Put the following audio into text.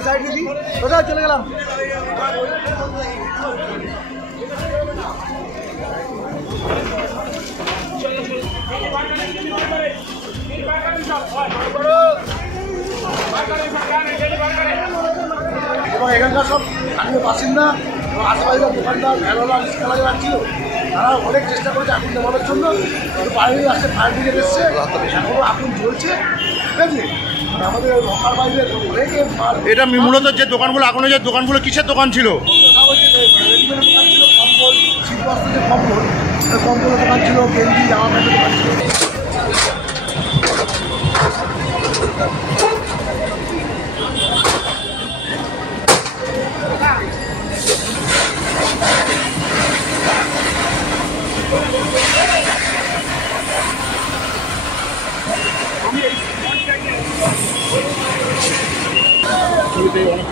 গাড়ি সাইড দিবি কোথায় চলে গেলাম এবং এখানকার সব স্থানীয় বাসিন্দা এবং আশেপাশের দোকানদার ভ্যানওয়ালা রিক্সাওয়ালা যারা ছিল তারা অনেক চেষ্টা করেছে আগুন নেভানোর জন্য বাইরে আসছে ফায়ার ব্রিগেড এসছে এখনও আগুন জ্বলছে ঠিক আছে আমাদের লোকাল বাইরে অনেকে এটা মূলত যে দোকানগুলো আগুন যে দোকানগুলো কিসের দোকান ছিল রেডিমেডের দোকান ছিল কম্বল শীতবস্ত্র যে কম্বলের দোকান ছিল গেঞ্জি জামা প্যান্টের দোকান ছিল ছবিতে অনেক